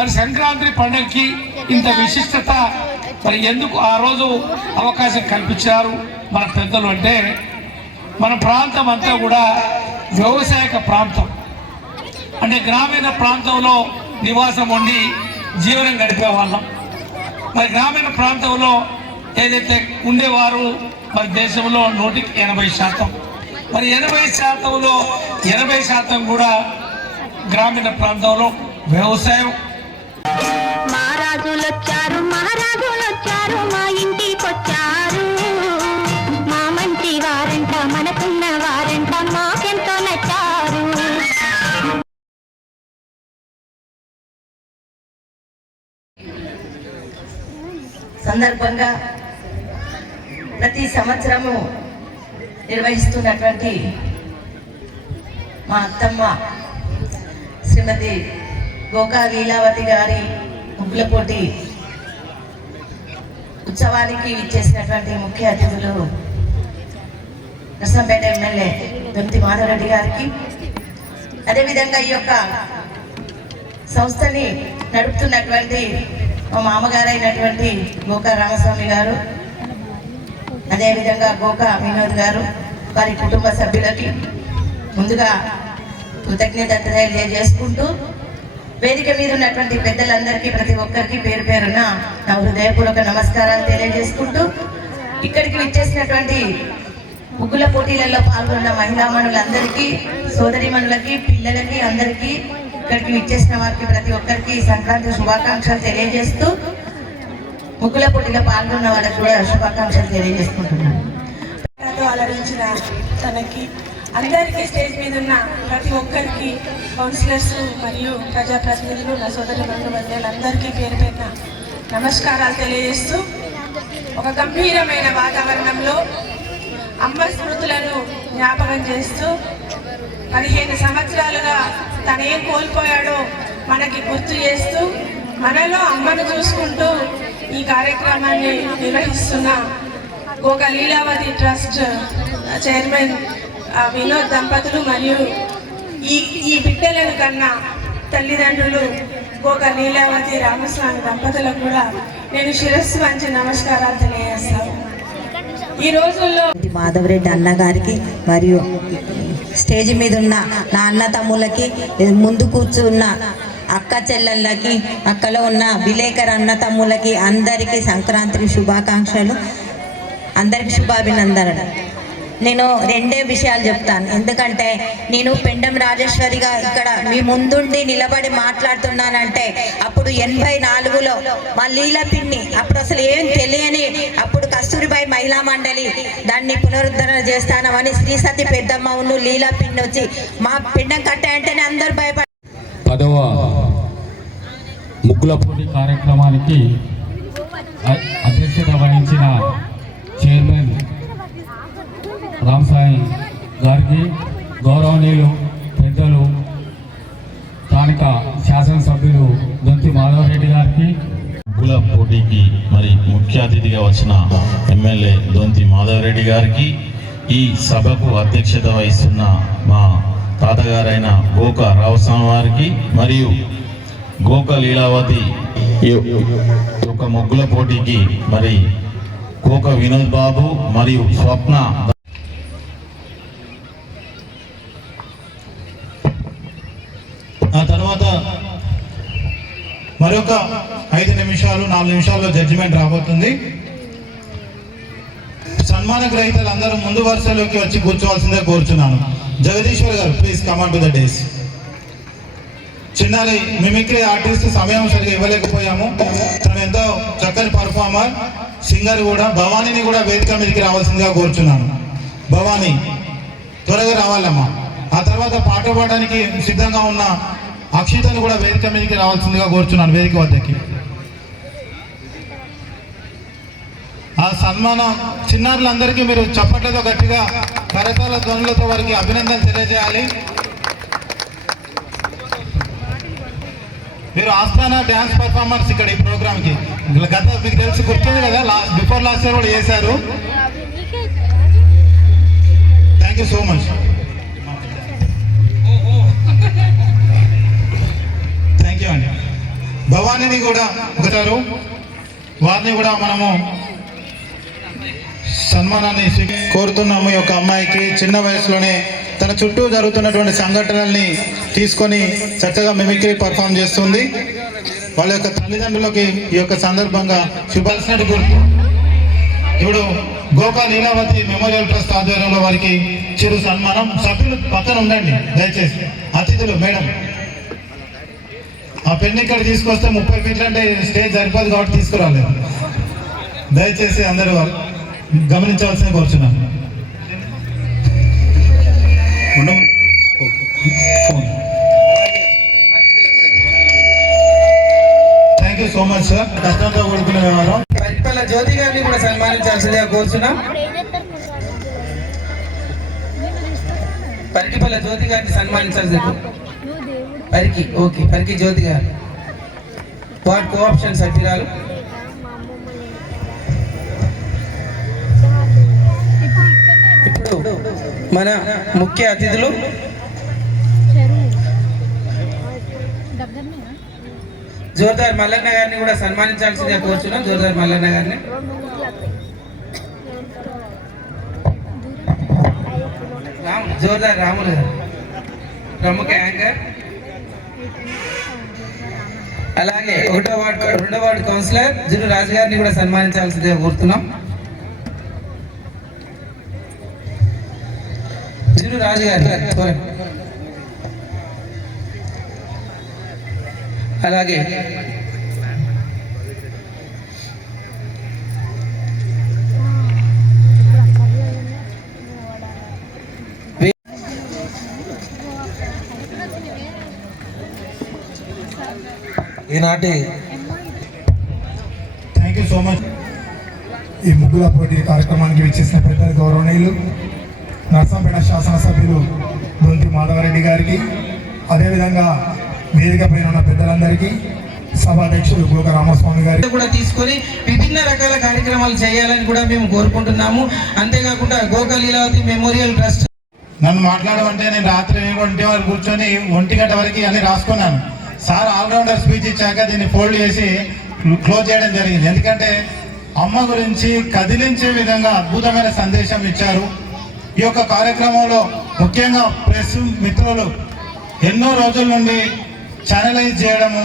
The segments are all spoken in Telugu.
మరి సంక్రాంతి పండుగకి ఇంత విశిష్టత మరి ఎందుకు ఆ రోజు అవకాశం కల్పించారు మన పెద్దలు అంటే మన ప్రాంతం అంతా కూడా వ్యవసాయక ప్రాంతం. అంటే గ్రామీణ ప్రాంతంలో నివాసం ఉండి జీవనం గడిపే వాళ్ళం. మరి గ్రామీణ ప్రాంతంలో ఏదైతే ఉండేవారు మరి దేశంలో నూటికి ఎనభై శాతం. మరి ఎనభై శాతంలో ఎనభై శాతం కూడా గ్రామీణ ప్రాంతంలో వ్యవసాయం. మహారాజులొచ్చారు మహారాజులొచ్చారు మా ఇంటికొచ్చారు. మా మంచి వారంట మనకున్న వారంట మాకెంతో నచ్చారు. సందర్భంగా ప్రతి సంవత్సరము నిర్వహిస్తున్నటువంటి మా అత్తమ్మ శ్రీమతి గోకా లీలావతి గారి ముగ్గుల పోటీ ఉత్సవానికి ఇచ్చేసినటువంటి ముఖ్య అతిథులు నర్సంపేట ఎమ్మెల్యే దొంతి మాధవరెడ్డి గారికి. అదేవిధంగా ఈ యొక్క సంస్థని నడుపుతున్నటువంటి మా మామగారైనటువంటి గోక గోకా రామస్వామి గారు అదేవిధంగా గోకా వినోద్ గారు వారి కుటుంబ సభ్యులకి ముందుగా కృతజ్ఞత తెలియజేసుకుంటూ వేదిక మీద ఉన్నటువంటి పెద్దలందరికీ ప్రతి ఒక్కరికి పేరు పేరున నా హృదయపూర్వక నమస్కారాలు తెలియజేసుకుంటూ ఇక్కడికి విచ్చేసినటువంటి ముగ్గుల పోటీలలో పాల్గొన్న మహిళామణులందరికీ సోదరిమణులకి పిల్లలకి అందరికీ ఇక్కడికి విచ్చేసిన వారికి ప్రతి ఒక్కరికి సంక్రాంతి శుభాకాంక్షలు తెలియజేస్తూ ముగ్గుల పోటీలో పాల్గొన్న వాళ్ళకి కూడా శుభాకాంక్షలు తెలియజేసుకుంటున్నాను. అలరించిన తనకి అందరికీ స్టేజ్ మీద ఉన్న ప్రతి ఒక్కరికి కౌన్సిలర్స్ మరియు ప్రజాప్రతినిధులు నా సోదరి బంధువులందరికీ పేరు పేరున నమస్కారాలు తెలియజేస్తూ ఒక గంభీరమైన వాతావరణంలో అమ్మ స్మృతులను జ్ఞాపకం చేస్తూ పదిహేను సంవత్సరాలుగా తను ఏం కోల్పోయాడో మనకి గుర్తు చేస్తూ మనలో అమ్మను చూసుకుంటూ ఈ కార్యక్రమాన్ని నిర్వహిస్తున్న ఒక లీలావతి ట్రస్ట్ చైర్మన్ వినోద్ దంపతులు మరియు ఈ ఈ బిడ్డలను కన్నా తల్లిదండ్రులు ఒక లీలావతి రామస్వామి దంపతులకు కూడా నేను శిరస్సు మంచి నమస్కారాలు తెలియజేస్తాను. ఈ రోజుల్లో మాధవరెడ్డి అన్న గారికి మరియు స్టేజ్ మీద ఉన్న నా అన్న తమ్ములకి ముందు కూర్చున్న అక్క చెల్లెళ్ళకి అక్కలో ఉన్న విలేకర్ అన్న తమ్ములకి అందరికీ సంక్రాంతి శుభాకాంక్షలు. అందరికీ శుభాభినందనలు. నేను రెండే విషయాలు చెప్తాను. ఎందుకంటే నేను పెండం రాజేశ్వరిగా ఇక్కడ మీ ముందుండి నిలబడి మాట్లాడుతున్నానంటే అప్పుడు ఎనభై నాలుగులో మా లీల పిన్ని అప్పుడు అసలు ఏం తెలియని అప్పుడు కస్తూరిబాయి మహిళా మండలి దాన్ని పునరుద్ధరణ చేస్తానమని శ్రీ సతి పెద్దమ్మను లీలా పిన్ని వచ్చి మా పిండం కట్టే అంటేనే అందరు భయపడ పదవ ముగ్గుల పోటీ కార్యక్రమానికి గారికి గౌరవనీయులు పెద్దలు స్థానిక శాసనసభ్యులు దొంతి మాధవరెడ్డి గారికి ముగ్గుల పోటీకి మరి ముఖ్య అతిథిగా వచ్చిన ఎమ్మెల్యే దొంతి మాధవరెడ్డి గారికి ఈ సభకు అధ్యక్షత వహిస్తున్న మా తాతగారైన గోక రావస్వామి వారికి మరియు గోక లీలావతి యొక్క ముగ్గుల పోటీకి మరి గోక వినోద్ బాబు మరియు స్వప్న మరొక ఐదు నిమిషాలు నాలుగు నిమిషాల్లో జడ్జిమెంట్ రాబోతుంది. సన్మాన గ్రహీతలు అందరూ ముందు వరుసలోకి వచ్చి కూర్చోవాల్సిందే కోరుచున్నాను. Jagadishwar garu please come on to the dais చిన్నారి మిమిక్రీ ఆర్టిస్ట్ సమయం సరిగ్గా ఇవ్వలేకపోయాము. తను ఎంతో చక్కని పర్ఫార్మర్ సింగర్ కూడా భవానీని కూడా వేదిక మీదకి రావాల్సిందిగా కోరుచున్నాను. భవానీ త్వరగా రావాలమ్మా. ఆ తర్వాత పాట పాడడానికి సిద్ధంగా ఉన్న అక్షితను కూడా వేదిక మీదకి రావాల్సిందిగా కోరుచున్నాను వేదిక వద్దకి. ఆ సన్మానం చిన్నారులందరికీ మీరు చప్పట్లతో గట్టిగా కరతాల ధ్వనులతో వారికి అభినందన తెలియజేయాలి. మీరు ఆస్థాన డ్యాన్స్ పర్ఫార్మర్స్ ఇక్కడ ఈ ప్రోగ్రామ్కి. గత మీకు తెలుసు గుర్తుంది కదా లాస్ట్ బిఫోర్ లాస్ట్ ఇయర్ కూడా చేశారు. Thank you so much thank భవానీని కూడా ఒకటారు. వారిని కూడా మనము సన్మానాన్ని కోరుతున్నాము ఈ యొక్క అమ్మాయికి. చిన్న వయసులోనే తన చుట్టూ జరుగుతున్నటువంటి సంఘటనల్ని తీసుకొని చక్కగా మిమిక్రీ పర్ఫామ్ చేస్తుంది. వాళ్ళ యొక్క తల్లిదండ్రులకి ఈ యొక్క సందర్భంగా శుభాల్సినట్టు గుర్తు ఇప్పుడు గోకా లీలావతి మెమోరియల్ ట్రస్ట్ ఆధ్వర్యంలో వారికి చిరు సన్మానం. సభ్యులు పక్కన ఉండండి దయచేసి. అతిథులు మేడం. ఆ పెన్ ఇక్కడ తీసుకొస్తే ముప్పై ఫీట్లు అంటే స్టేజ్ సరిపోదు కాబట్టి తీసుకురాలేదు. దయచేసి అందరూ గమనించవలసిన కోరుచున్నాను thank you so much sir కష్టంతో కూడుకున్న వ్యవహారం. పరిపల్ల జ్యోతి గారిని కూడా సన్మానించాల్సిందిగా కోరుచున్నాం. పరికిపల్ల జ్యోతి గారిని సన్మానించాల్సింది పరికి ఓకే పరికి జ్యోతి గారు వార్డ్ కోఆప్షన్ సభ్యురాలు ఇప్పుడు మన ముఖ్య అతిథులు జోర్దార్ మల్లన్న గారిని కూడా సన్మానించాల్సిందిగా కోరుచున్నాం జోర్దార్ మల్లన్న గారిని రామ్ జోర్దార్ రాములు గారు ప్రముఖ యాంకర్ అలాగే ఒకటో వార్డు రెండో వార్డు కౌన్సిలర్ జురు రాజు గారిని కూడా సన్మానించాల్సిందే కోరుతున్నాం. జురు రాజు గారు అలాగే ఈనాటి థ్యాంక్ యూ సో మచ్ ఈ ముగ్గుల పోటీ కార్యక్రమానికి విచ్చేసిన పెద్ద గౌరవనీయులు నర్సంపేట శాసనసభ్యులు దొంతి మాధవరెడ్డి గారికి అదేవిధంగా వేదిక పైన ఉన్న పెద్దలందరికీ సభాధ్యక్షులు గోక రామస్వామి గారికి. కూడా తీసుకొని విభిన్న రకాల కార్యక్రమాలు చేయాలని కూడా మేము కోరుకుంటున్నాము. అంతేకాకుండా గోక లీలావతి మెమోరియల్ ట్రస్ట్ నన్ను మాట్లాడమంటే నేను రాత్రి ఒంటి వరకు కూర్చొని ఒంటి గంట వరకు అన్ని రాసుకున్నాను. సార్ ఆల్రౌండర్ స్పీచ్ ఇచ్చాక దీన్ని ఫోల్డ్ చేసి క్లోజ్ చేయడం జరిగింది. ఎందుకంటే అమ్మ గురించి కదిలించే విధంగా అద్భుతమైన సందేశం ఇచ్చారు. ఈ యొక్క కార్యక్రమంలో ముఖ్యంగా ప్రెస్ మిత్రులు ఎన్నో రోజుల నుండి ఛానలైజ్ చేయడము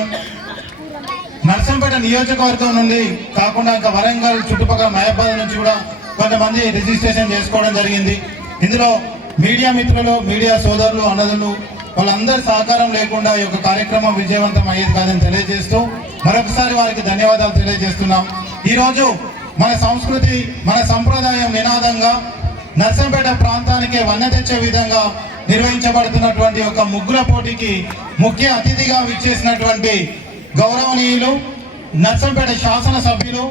నర్సంపేట నియోజకవర్గం నుండి కాకుండా ఇంకా వరంగల్ చుట్టుపక్కల మహబాద్ నుంచి కూడా కొంతమంది రిజిస్ట్రేషన్ చేసుకోవడం జరిగింది. ఇందులో మీడియా మిత్రులు మీడియా సోదరులు అన్నదలు వాళ్ళందరి సహకారం లేకుండా ఈ యొక్క కార్యక్రమం విజయవంతం అయ్యేది కాదని తెలియజేస్తూ మరొకసారి వారికి ధన్యవాదాలు తెలియజేస్తున్నాం. ఈరోజు మన సంస్కృతి మన సంప్రదాయం నినాదంగా నర్సంపేట ప్రాంతానికి వన్నె తెచ్చే విధంగా నిర్వహించబడుతున్నటువంటి ఒక ముగ్గుల పోటీకి ముఖ్య అతిథిగా విచ్చేసినటువంటి గౌరవనీయులు నర్సంపేట శాసనసభ్యులు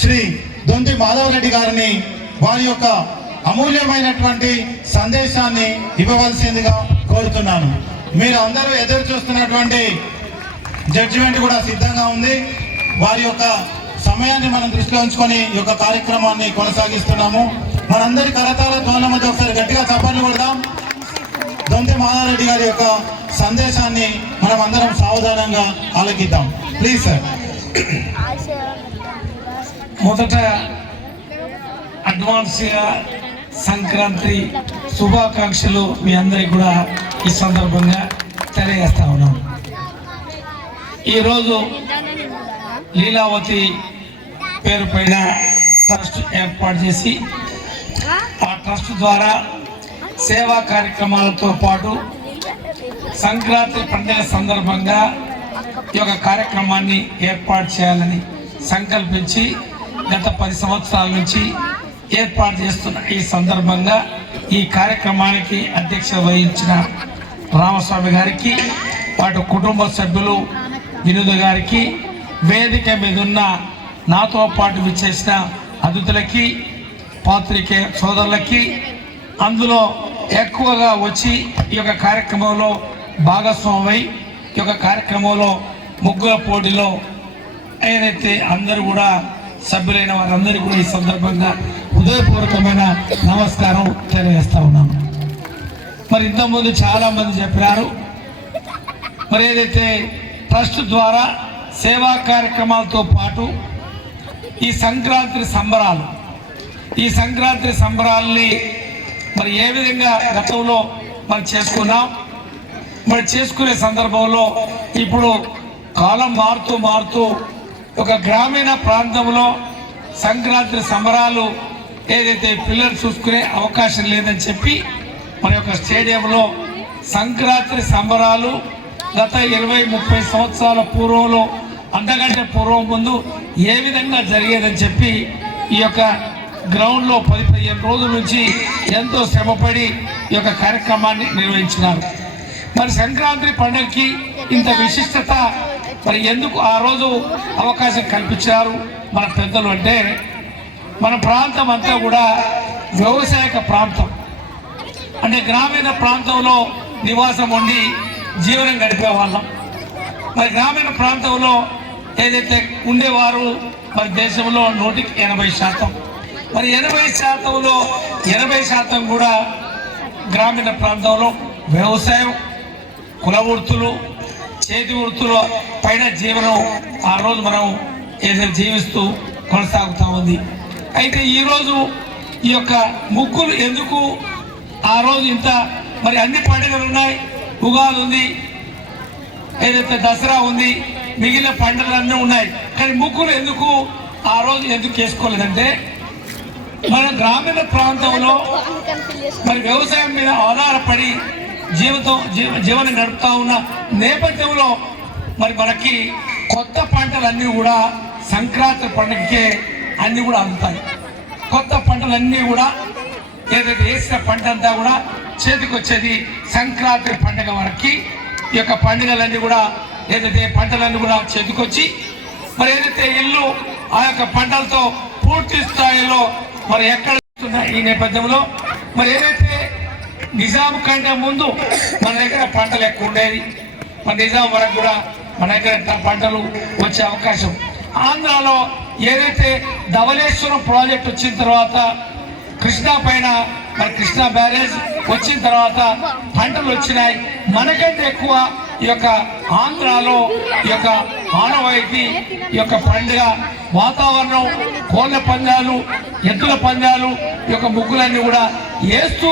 శ్రీ దొంతి మాధవరెడ్డి గారిని వారి యొక్క అమూల్యమైనటువంటి సందేశాన్ని ఇవ్వవలసిందిగా కోరుతున్నాను. మీరు అందరూ ఎదురు చూస్తున్నటువంటి జడ్జిమెంట్ కూడా సిద్ధంగా ఉంది. వారి యొక్క సమయాన్ని మనం దృష్టిలో ఉంచుకొని ఈ యొక్క కార్యక్రమాన్ని కొనసాగిస్తున్నాము. మనందరి కరతాల ధ్వనుల మధ్య ఒకసారి గట్టిగా చప్పట్లు కొడదాం. దొంతి మాధవరెడ్డి గారి యొక్క సందేశాన్ని మనం అందరం సావధానంగా ఆలకిద్దాం. ప్లీజ్ సార్ మొదట అడ్వాన్స్గా సంక్రాంతి శుభాకాంక్షలు మీ అందరికి కూడా ఈ సందర్భంగా తెలియజేస్తా ఉన్నాం. ఈరోజు లీలావతి పేరు పైన ట్రస్ట్ ఏర్పాటు చేసి ఆ ట్రస్ట్ ద్వారా సేవా కార్యక్రమాలతో పాటు సంక్రాంతి పండుగ సందర్భంగా ఈ యొక్క కార్యక్రమాన్ని ఏర్పాటు చేయాలని సంకల్పించి గత పది సంవత్సరాల నుంచి ఏర్పాటు చేస్తున్న ఈ సందర్భంగా ఈ కార్యక్రమానికి అధ్యక్షత వహించిన రామస్వామి గారికి వాటి కుటుంబ సభ్యులు వినోద్ గారికి వేదిక మీద ఉన్న నాతో పాటు విచ్చేసిన అతిథులకి పాత్రికే సోదరులకి అందులో ఎక్కువగా వచ్చి ఈ యొక్క కార్యక్రమంలో భాగస్వామై ఈ యొక్క కార్యక్రమంలో ముగ్గుల పోటీలో ఏదైతే అందరూ కూడా సభ్యులైన వారందరూ కూడా ఈ సందర్భంగా హృదయపూర్వకమైన నమస్కారం తెలియజేస్తా ఉన్నాను మరి ఇంతకుముందు చాలా మంది చెప్పినారు. మరి ఏదైతే ట్రస్ట్ ద్వారా సేవా కార్యక్రమాలతో పాటు ఈ సంక్రాంతి సంబరాలు ఈ సంక్రాంతి సంబరాల్ని మరి ఏ విధంగా గతంలో మనం చేసుకున్నాం మరి చేసుకునే సందర్భంలో ఇప్పుడు కాలం మారుతూ మారుతూ ఒక గ్రామీణ ప్రాంతంలో సంక్రాంతి సంబరాలు ఏదైతే పిల్లలు చూసుకునే అవకాశం లేదని చెప్పి మన యొక్క స్టేడియంలో సంక్రాంతి సంబరాలు గత ఇరవై ముప్పై సంవత్సరాల పూర్వంలో అంతకంటే పూర్వం ముందు ఏ విధంగా జరిగేదని చెప్పి ఈ యొక్క గ్రౌండ్లో పది పదిహేను రోజుల నుంచి ఎంతో శ్రమపడి ఈ యొక్క కార్యక్రమాన్ని నిర్వహించినారు. మరి సంక్రాంతి పండుగకి ఇంత విశిష్టత మరి ఎందుకు ఆ రోజు అవకాశం కల్పించారు మన పెద్దలు అంటే మన ప్రాంతం అంతా కూడా వ్యవసాయక ప్రాంతం. అంటే గ్రామీణ ప్రాంతంలో నివాసం ఉండి జీవనం గడిపే వాళ్ళం. మరి గ్రామీణ ప్రాంతంలో ఏదైతే ఉండేవారు మరి దేశంలో నూటికి ఎనభై శాతం. మరి ఎనభై శాతంలో ఎనభై శాతం కూడా గ్రామీణ ప్రాంతంలో వ్యవసాయం కుల వృత్తులు చేతి వృత్తుల పైన జీవనం ఆ రోజు మనం ఏదైనా జీవిస్తూ కొనసాగుతూ ఉంది. అయితే ఈరోజు ఈ యొక్క ముగ్గులు ఎందుకు ఆ రోజు ఇంత మరి అన్ని పండుగలు ఉన్నాయి? ఉగాది ఉంది ఏదైతే దసరా ఉంది మిగిలిన పండుగలు అన్నీ ఉన్నాయి. కానీ ముగ్గులు ఎందుకు ఆ రోజు ఎందుకు చేసుకోలేదంటే మన గ్రామీణ ప్రాంతంలో మరి వ్యవసాయం మీద ఆధారపడి జీవితం జీవ జీవనం గడుపుతా ఉన్న నేపథ్యంలో మరి మనకి కొత్త పంటలన్నీ కూడా సంక్రాంతి పండుగకే అన్నీ కూడా అందుతాయి కొత్త పంటలన్నీ కూడా ఏదైతే వేసిన పంట అంతా కూడా చేతికి వచ్చేది సంక్రాంతి పండుగ వరకు. ఈ యొక్క పండుగలన్నీ కూడా ఏదైతే పంటలన్నీ కూడా చేతికొచ్చి మరి ఏదైతే ఇల్లు ఆ యొక్క పంటలతో పూర్తి స్థాయిలో మరి ఎక్కడ ఈ నేపథ్యంలో మరి ఏదైతే నిజాం కంటే ముందు మన దగ్గర పంటలు ఎక్కువ ఉండేది మన నిజాం వరకు కూడా మన దగ్గర పంటలు వచ్చే అవకాశం. ఆంధ్రాలో ఏదైతే ధవలేశ్వరం ప్రాజెక్ట్ వచ్చిన తర్వాత కృష్ణా పైన మరి కృష్ణా బ్యారేజ్ వచ్చిన తర్వాత పంటలు వచ్చినాయి. మనకంటే ఎక్కువ ఈ యొక్క ఆంధ్రాలో ఈ యొక్క ఆనవాయితీ ఈ యొక్క పండుగ వాతావరణం కోళ్ళ పందాలు ఎద్దుల పందాలు ఈ యొక్క ముగ్గులన్నీ కూడా వేస్తూ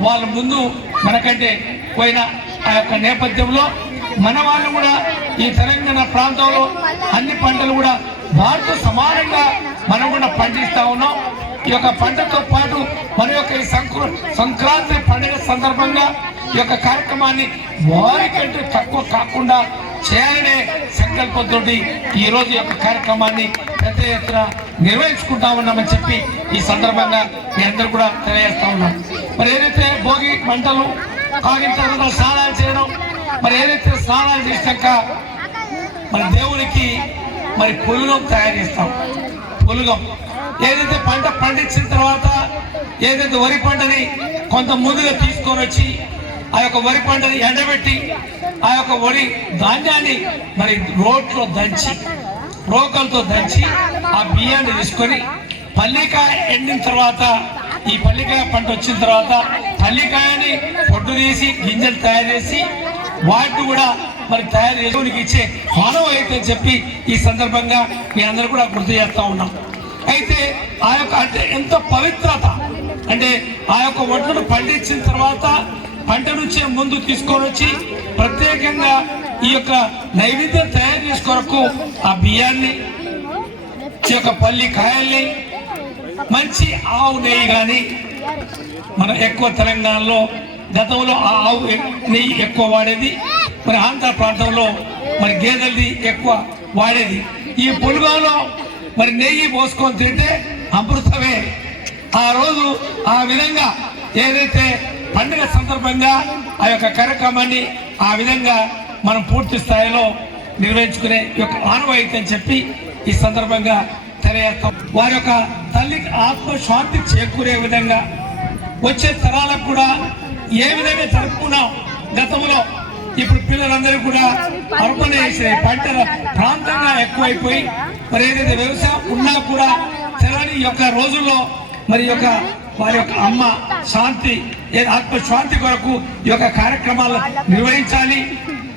వాళ్ళ ముందు మనకంటే పోయిన ఆ యొక్క నేపథ్యంలో మన వాళ్ళు కూడా ఈ తెలంగాణ ప్రాంతంలో అన్ని పంటలు కూడా వారితో సమానంగా మనం కూడా పండిస్తా ఉన్నాం. ఈ యొక్క పంటతో పాటు మన యొక్క ఈ సంక్రాంతి పండుగ సందర్భంగా ఈ యొక్క కార్యక్రమాన్ని వారికంటే తక్కువ కాకుండా చేయాలనే సంకల్పంతో ఈ రోజు యొక్క కార్యక్రమాన్ని పెద్ద ఎత్తున నిర్వహించుకుంటా ఉన్నామని చెప్పి ఈ సందర్భంగా మీ అందరూ కూడా తెలియజేస్తా ఉన్నాం. మరి ఏదైతే భోగి మంటలు కాగిన తర్వాత స్నానాలు చేయడం మరి ఏదైతే స్నానాలు చేశాక మన దేవునికి మరి పులుగం తయారు చేస్తాం. పులుగం. ఏదైతే పంట పండించిన తర్వాత ఏదైతే వరి పంటని కొంత ముందుగా తీసుకొని వచ్చి ఆ యొక్క వరి పంటని ఎండబెట్టి ఆ యొక్క వరి ధాన్యాన్ని మరి రోట్లో దంచి రోకలతో దంచి ఆ బియ్యాన్ని తీసుకొని పల్లికాయ ఎండిన తర్వాత ఈ పల్లికాయ పంట వచ్చిన తర్వాత పల్లికాయని పొట్టు తీసి గింజలు తయారు చేసి వాటిని కూడా మరి తయారు చేసుకునికి ఇచ్చే మానవ అయితే చెప్పి ఈ సందర్భంగా మీ అందరూ కూడా గుర్తు చేస్తూ ఉన్నాం. అయితే ఆ యొక్క అంటే ఎంతో పవిత్రత. అంటే ఆ యొక్క వడ్లను పండించిన తర్వాత పంట నుంచే ముందు తీసుకొని వచ్చి ప్రత్యేకంగా ఈ యొక్క నైవేద్యం తయారు చేసుకోరకు ఆ బియ్యాన్ని ఈ యొక్క పల్లి కాయల్ని మంచి ఆవు నెయ్యి కానీ మన ఎక్కువ తెలంగాణలో గతంలో ఆ ఆవు నెయ్యి ఎక్కువ వాడేది. మరి ఆంధ్ర ప్రాంతంలో మరి గేదెల్ని ఎక్కువ వాడేది. ఈ పులుగంలో మరి నెయ్యి పోసుకొని తింటే అమృతమే. ఆ రోజు ఆ విధంగా ఏదైతే పండుగ సందర్భంగా ఆ యొక్క కార్యక్రమాన్ని ఆ విధంగా మనం పూర్తి స్థాయిలో నిర్వహించుకునే యొక్క ఆనవాయితీ అని చెప్పి ఈ సందర్భంగా తెలియజేస్తాం. వారి యొక్క తల్లికి ఆత్మశాంతి చేకూరే విధంగా వచ్చే తరాలకు కూడా ఏ విధంగా జరుపుకున్నాం గతంలో ఇప్పుడు పిల్లలందరూ కూడా అర్బనైజేషన్ పంటల ప్రాంతంగా ఎక్కువైపోయి మరి ఏదైతే వ్యవసాయం ఉన్నా కూడా తెలని యొక్క రోజుల్లో మరి యొక్క వారి యొక్క అమ్మ శాంతి ఏ ఆత్మ శాంతి కొరకు ఈ యొక్క కార్యక్రమాలు నిర్వహించాలి.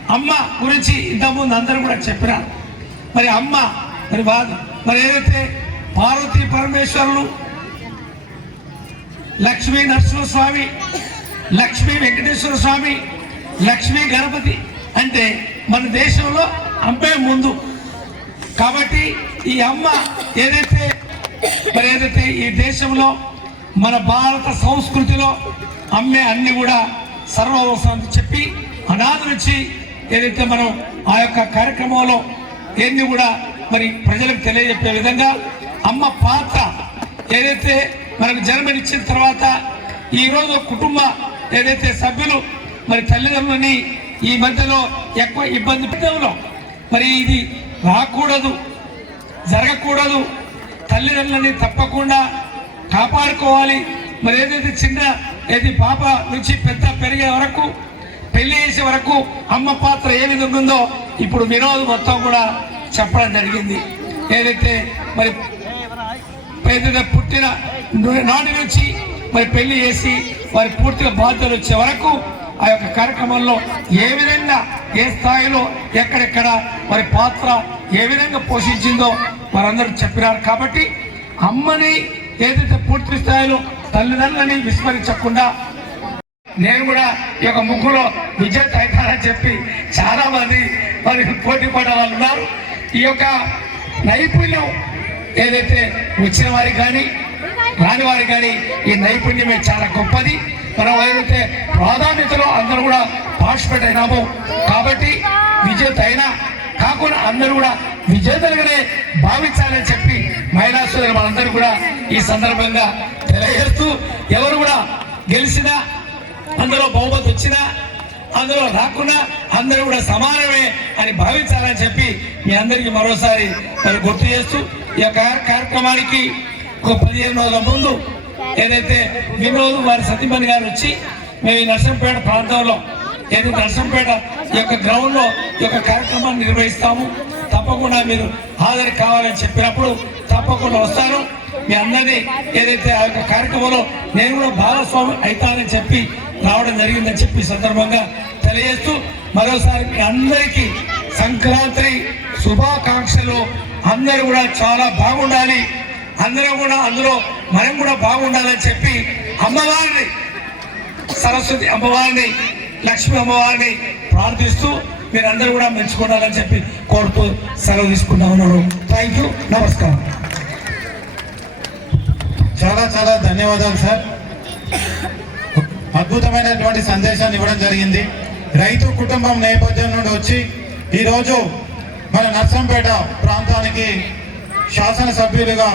అమ్మ గురించి ఇంతకుముందు అందరూ కూడా చెప్పినారు. మరి అమ్మ మరి బాధ మరి ఏదైతే పార్వతీ పరమేశ్వరులు లక్ష్మీ నరసింహస్వామి లక్ష్మీ వెంకటేశ్వర స్వామి లక్ష్మీ గణపతి అంటే మన దేశంలో అమ్మే ముందు. కాబట్టి ఈ అమ్మ ఏదైతే మరి ఏదైతే ఈ దేశంలో మన భారత సంస్కృతిలో అమ్మే అన్ని కూడా సర్వవసరం చెప్పి అనాథ నుంచి ఏదైతే మనం ఆ యొక్క కార్యక్రమంలో ఎన్ని కూడా మరి ప్రజలకు తెలియజెప్పే విధంగా అమ్మ పాత్ర ఏదైతే మనకు జన్మనిచ్చిన తర్వాత ఈరోజు కుటుంబ ఏదైతే సభ్యులు మరి తల్లిదండ్రులని ఈ మధ్యలో ఎక్కువ ఇబ్బంది పెట్టడంలో మరి ఇది రాకూడదు జరగకూడదు తల్లిదండ్రులని తప్పకుండా కాపాడుకోవాలి. మరి ఏదైతే చిన్న ఏది పాప నుంచి పెద్ద పెరిగే వరకు పెళ్ళి చేసే వరకు అమ్మ పాత్ర ఏ విధంగా ఉందో ఇప్పుడు వినోద్ మొత్తం కూడా చెప్పడం జరిగింది. ఏదైతే మరి ఏదైతే పుట్టిన నాటి నుంచి మరి పెళ్ళి చేసి వారి పూర్తిగా బాధ్యతలు వచ్చే వరకు ఆ యొక్క కార్యక్రమంలో ఏ విధంగా ఏ స్థాయిలో ఎక్కడెక్కడ మరి పాత్ర ఏ విధంగా పోషించిందో వారందరూ చెప్పినారు కాబట్టి అమ్మని ఏదైతే పూర్తి స్థాయిలో తల్లిదండ్రులని విస్మరించకుండా నేను కూడా ఈ యొక్క ముగ్గులో విజేత అవుతానని చెప్పి చాలా మంది మరి పోటీ పడే వాళ్ళు ఉన్నారు. ఈ యొక్క నైపుణ్యం ఏదైతే వచ్చిన వారికి కానీ రానివారు కానీ ఈ నైపుణ్యమే చాలా గొప్పది. మనం ఏదైతే ప్రాధాన్యతలో అందరూ కూడా పార్టిసిపేట్ అయినాము కాబట్టి విజేత అయినా కాకుండా అందరూ కూడా విజేతలుగానే భావించాలని చెప్పి మహిళా సోదరు వాళ్ళందరూ కూడా ఈ సందర్భంగా తెలియజేస్తూ ఎవరు కూడా గెలిచినా అందులో బహుమతి వచ్చినా అందులో రాకున్నా అందరూ కూడా సమానమే అని భావించాలని చెప్పి మీ అందరికీ మరోసారి మరి గుర్తు చేస్తూ ఈ యొక్క కార్యక్రమానికి ఒక పదిహేను రోజుల ముందు ఏదైతే వినోద్ వారి సతీమణి గారు వచ్చి మేము ఈ నర్సంపేట ప్రాంతంలో ఏదైతే నర్సంపేట ఈ యొక్క గ్రౌండ్లో ఈ యొక్క కార్యక్రమాన్ని నిర్వహిస్తాము. తప్పకుండా మీరు హాజరు కావాలని చెప్పినప్పుడు తప్పకుండా వస్తాను మీ అందరినీ ఏదైతే ఆ యొక్క కార్యక్రమంలో నేను కూడా భాగస్వామి అవుతానని చెప్పి రావడం జరిగిందని చెప్పి సందర్భంగా తెలియజేస్తూ మరోసారి మీ అందరికీ సంక్రాంతి శుభాకాంక్షలు. అందరూ కూడా చాలా బాగుండాలి. అందరూ కూడా అందులో మనం కూడా బాగుండాలని చెప్పి అమ్మవారిని సరస్వతి అమ్మవారిని లక్ష్మి అమ్మవారిని ప్రార్థిస్తూ మీరందరూ కూడా మెచ్చుకోవాలని చెప్పి కోరుతూ సెలవు తీసుకుంటా ఉన్నాను థ్యాంక్ యూ నమస్కారం. చాలా చాలా ధన్యవాదాలు సార్. అద్భుతమైనటువంటి సందేశాన్ని ఇవ్వడం జరిగింది. రైతు కుటుంబం నేపథ్యం నుండి వచ్చి ఈరోజు మన నర్సంపేట ప్రాంతానికి శాసనసభ్యులుగా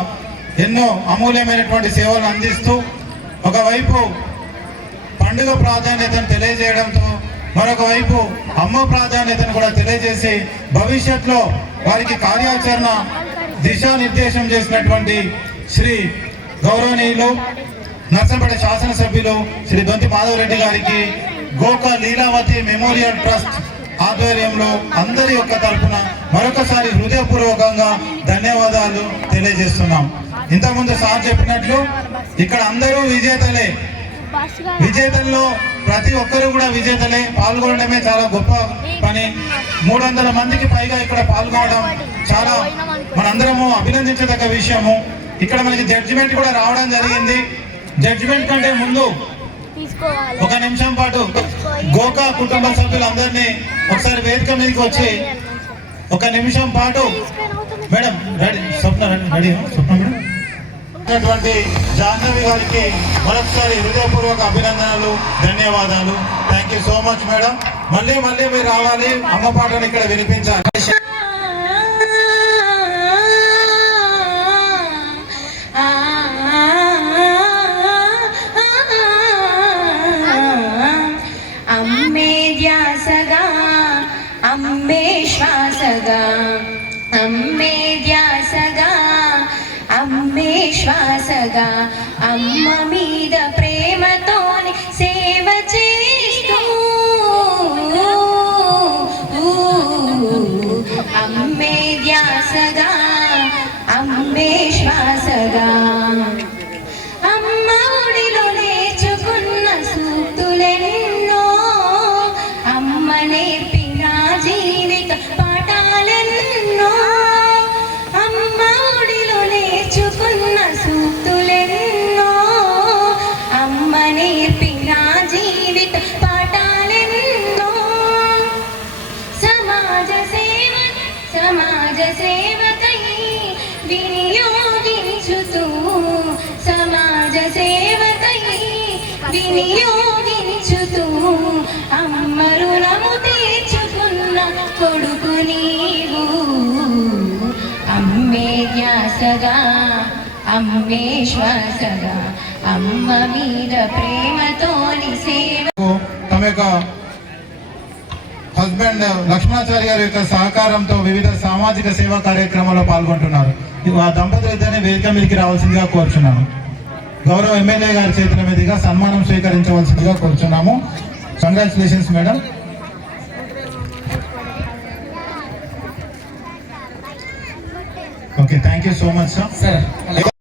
ఎన్నో అమూల్యమైనటువంటి సేవలు అందిస్తూ ఒకవైపు పండుగ ప్రాధాన్యతను తెలియజేయడంతో మరొక వైపు అమ్మ ప్రాధాన్యతను కూడా తెలియజేసి భవిష్యత్తులో వారికి కార్యాచరణ దిశానిర్దేశం చేసినటువంటి శ్రీ గౌరవనీయులు నర్సంపేట శాసనసభ్యులు శ్రీ దొంతి మాధవరెడ్డి గారికి గోక లీలావతి మెమోరియల్ ట్రస్ట్ ఆధ్వర్యంలో అందరి యొక్క తరపున మరొకసారి హృదయపూర్వకంగా ధన్యవాదాలు తెలియజేస్తున్నాం. ఇంతకుముందు సార్ చెప్పినట్లు ఇక్కడ అందరూ విజేతలే. విజేతల్లో ప్రతి ఒక్కరు కూడా విజేతలే. పాల్గొనడమే చాలా గొప్ప పని. మూడు వందల మందికి పైగా ఇక్కడ పాల్గొనడం చాలా మనందరము అభినందించదగ్గ విషయము. ఇక్కడ మనకి జడ్జిమెంట్ కూడా రావడం జరిగింది. జడ్జిమెంట్ కంటే ముందు ఒక నిమిషం పాటు గోకా కుటుంబ సభ్యులందరినీ ఒకసారి వేదిక మీదకి వచ్చి ఒక నిమిషం పాటు madam ready. Swapna ready. Swapna madam? ఉన్నటువంటి జాహ్నవి గారికి మరొకసారి హృదయపూర్వక అభినందనలు ధన్యవాదాలు. Thank you so much madam మళ్ళీ మళ్ళీ మీరు రావాలి. అమ్మ పాటను ఇక్కడ వినిపించాలి. శ్వాసగా అమ్మ మీద ప్రేమతోని సేవ చేస్తూ. అమ్మే ధ్యాసగా తీర్చుకున్న కొడుకు నీవు. అమ్మే ధ్యాసగా అమ్మే శ్వాసగా అమ్మ మీద ప్రేమతోని సేవ తమ యొక్క హస్బెండ్ లక్ష్మణాచారి గారి యొక్క సహకారంతో వివిధ సామాజిక సేవా కార్యక్రమాల్లో పాల్గొంటున్నారు. ఆ దంపతులు ఇద్దరిని వేదిక మీదకి రావాల్సిందిగా కోరుచున్నాను. గౌరవ ఎమ్మెల్యే గారి చేతుల మీదుగా సన్మానం స్వీకరించవలసిందిగా కోరుచున్నాము. Congratulations madam okay thank you so much sir sir